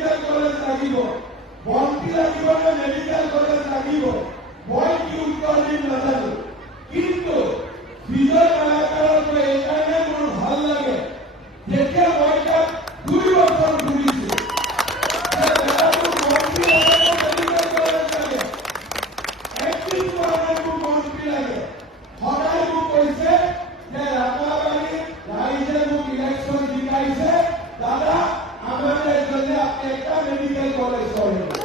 Medical college লাগিব, মন্ত্ৰী লাগিব নে মেডিকেল কলেজ লাগিব, মই কি উত্তৰ দিম নাজানো। কিন্তু বিজয় মালাকাৰক এইকাৰণে মোৰ ভাল লাগে, যেতিয়া মই তাত 2 বছৰ ঘূৰিছো, মন্ত্ৰী লাগে মেডিকেল কলেজ লাগে, একদিন মোক মন্ত্ৰী লাগে, সদায় মোক কৈছে যে ৰাতাবাৰী ৰাইজে মোক ইলেকশ্যন জিকাইছে, দাদা আমাদেৰ জন্য আপনি একটা মেডিকেল কলেজ কৰেন।